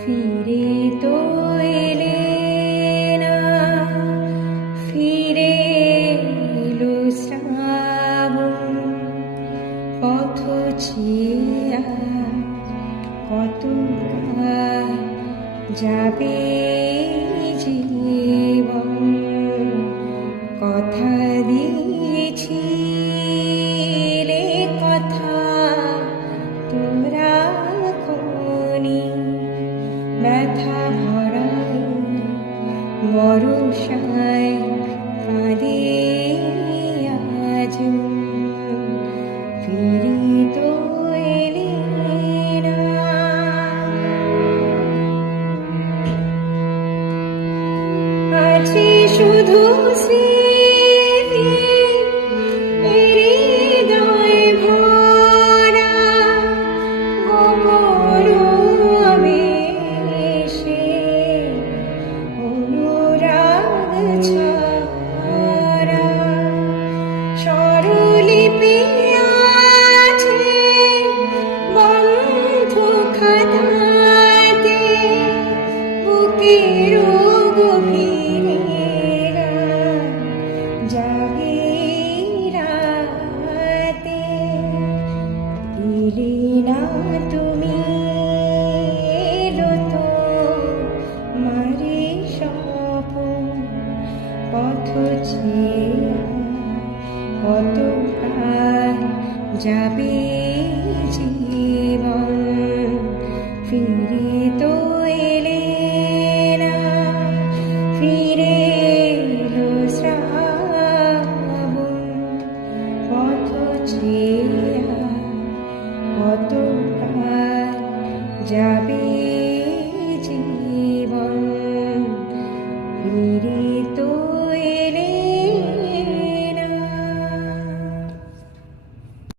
ফিরে তো এলে না, ফিরে এলো শ্রাবণ। পথ চেয়ে কত যাবে জীবন। কথা দিয়েছিলে, কথা তোরা খনি, ব্যথা ভরাই বরষায় কাঁদে আজ। ফিরে তো এলে না। আছে শুধু স্মৃতি হৃদয় ভরা, গোপন আবেশে অনুরাগ ছড়া। স্বরলিপি আছে বন্ধ খাতাতে, বুকের গভীরে জাগে রাতে। এলে না তুমি, এলো তো মারে স্বপন। পথ চেয়ে কত যাবে জীবন। ফিরে তো এলে না, ফিরে এলো শ্রাবণ। পথ চেয়ে কত যাবে জীবন। ফিরে তো